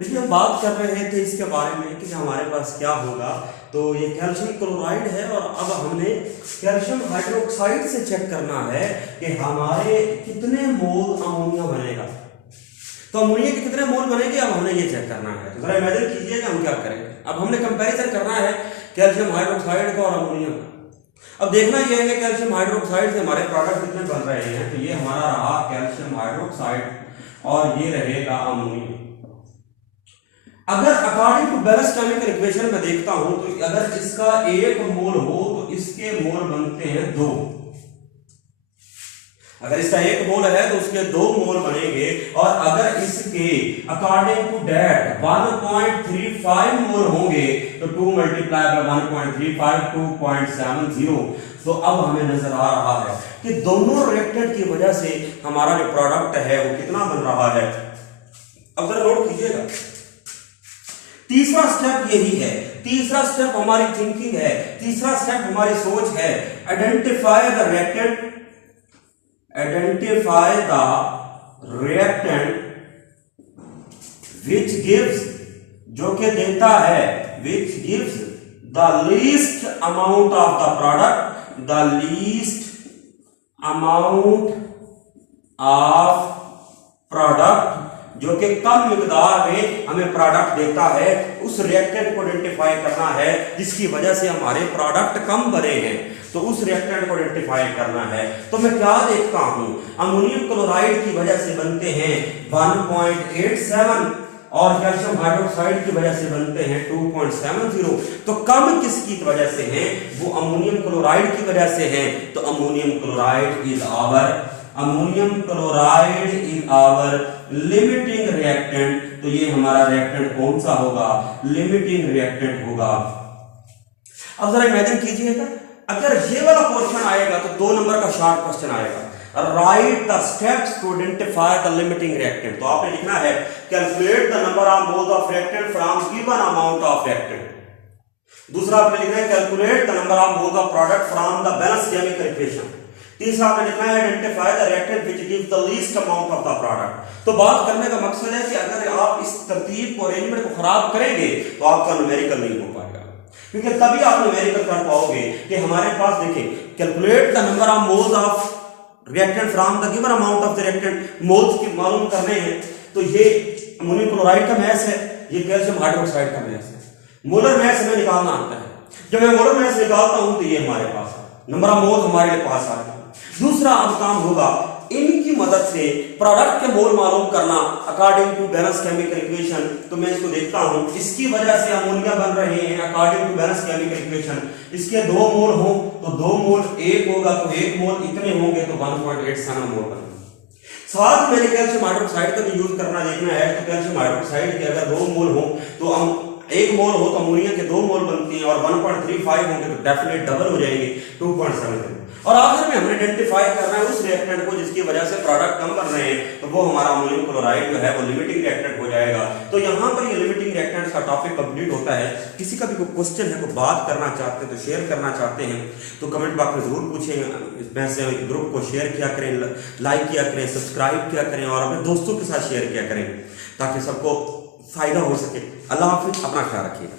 देखिए हम बात कर रहे थे इसके बारे में कि हमारे पास क्या होगा। तो ये कैल्शियम क्लोराइड है और अब हमने कैल्शियम हाइड्रोक्साइड से चेक करना है कि हमारे कितने मोल अमोनिया बनेगा। तो अमोनिया के कितने मोल बनेंगे अब हमने ये चेक करना है। तो जरा इमेजिन कीजिएगा हम क्या करेंगे। अब हमने कंपैरिजन करना है कैल्शियम हाइड्रोक्साइड का और अमोनिया का। अब देखना यह है कि कैल्शियम हाइड्रोक्साइड से हमारे प्रोडक्ट कितने बन रहे हैं। तो ये हमारा रहा कैल्शियम हाइड्रोक्साइड और ये रहेगा अमोनिया। अगर according to balance chemical equation में देखता हूं तो अगर इसका 1 मोल हो तो इसके मोल बनते हैं 2। अगर इसका 1 मोल है तो उसके 2 मोल बनेंगे। और अगर इसके अकॉर्डिंग टू डेट 1.35 मोल होंगे तो 2 मल्टीप्लाई बाय 1.35 2.70। तो अब हमें नजर आ रहा है कि दोनों रिएक्टेंट की वजह से हमारा जो प्रोडक्ट है वो कितना बन रहा है। अब जरा नोट कीजिएगा, तीसरा स्टेप यही है। तीसरा स्टेप हमारी थिंकिंग है, तीसरा स्टेप हमारी सोच है। Identify the reactant, identify the reactant which gives, जो कि देता है, which gives the least amount of the product, the least amount of product, जो कि कम मिकदार में हमें प्रोडक्ट देता है। उस रिएक्टेंट को आइडेंटिफाई करना है जिसकी वजह से हमारे प्रोडक्ट कम बने हैं। तो उस रिएक्टेंट को आइडेंटिफाई करना है। तो मैं क्या देखता हूं, अमोनियम क्लोराइड की वजह से बनते हैं 1.87 और कैल्शियम हाइड्रोक्साइड की वजह से बनते हैं 2.70। तो कम किसकी वजह से हैं, वो अमोनियम क्लोराइड की वजह से हैं। तो ammonium chloride is our limiting reactant. तो ये हमारा रिएक्टेंट कौन सा होगा, लिमिटिंग रिएक्टेंट होगा। अब जरा इमेजिन कीजिएगा, अगर ये वाला पोर्शन आएगा तो 2 नंबर का शॉर्ट क्वेश्चन आएगा, write the steps to identify the limiting reactant. तो आपने लिखना है calculate the number of moles of reactant from given amount of reactant. दूसरा आपने लिखना है calculate the number of moles of product from the balance chemical equation. तीसरा आपने लिखना है identify the reactant which gives the least amount of the product. तो बात करने का मकसद है कि अगर आप इस तरतीब को, अरेंजमेंट को खराब करेंगे तो आपका न्यूमेरिकल नहीं हो पाएगा, क्योंकि तभी आप न्यूमेरिकल कर पाओगे कि हमारे पास देखें calculate the number of moles of reactant from the given amount of the reactant. Moles की मालूम करने हैं तो ये अमोनियम क्लोराइड का मैस है, ये कैल्शियम हाइड्रोक्साइड का मैस है। मोलर मैस हमें निकालना आता है। जब मैं मोलर मैस निकालता हूं तो ये हमारे पास है, नंबर ऑफ मोल्स हमारे पास आ गए। दूसरा अब काम होगा इनकी मदद से प्रोडक्ट के मोल मालूम करना according to balance chemical equation. तो मैं इसको देखता हूं, इसकी वजह से अमोनिया बन रहे हैं according to balance chemical equation. इसके 2 मोल हो तो 2 मोल, 1 होगा तो 1 मोल, इतने होंगे तो 1.87 मोल बनेंगे। साथ में कैल्शियम हाइड्रोक्साइड का भी यूज करना देखना है। तो कैल्शियम हाइड्रोक्साइड के अगर 2 मोल हो तो हम 1 मोल हो तो अमोनिया के 2 मोल बनती हैं और 1.35 होंगे तो डेफिनेट डबल हो जाएंगे 2.7। और आखिर में हमने आइडेंटिफाई करना है उस रिएक्टेंट को जिसकी वजह से प्रोडक्ट कम बन रहे हैं। तो वो हमारा अमोनियम क्लोराइड जो है वो लिमिटिंग रिएक्टेंट हो जाएगा। तो यहाँ पर ये लिमिटिंग रिएक्टेंट का टॉपिक कंप्लीट होता है। किसी का भी कोई क्वेश्चन है, कोई बात करना चाहते हैं तो शेयर करना चाहते हैं तो कमेंट बॉक्स में जरूर पूछें। वैसे ग्रुप को शेयर किया करें, लाइक किया करें, सब्सक्राइब किया करें और अपने दोस्तों के साथ शेयर किया करें ताकि सबको फायदा हो सके। अल्लाह हाफिज, अपना ख्याल रखिएगा।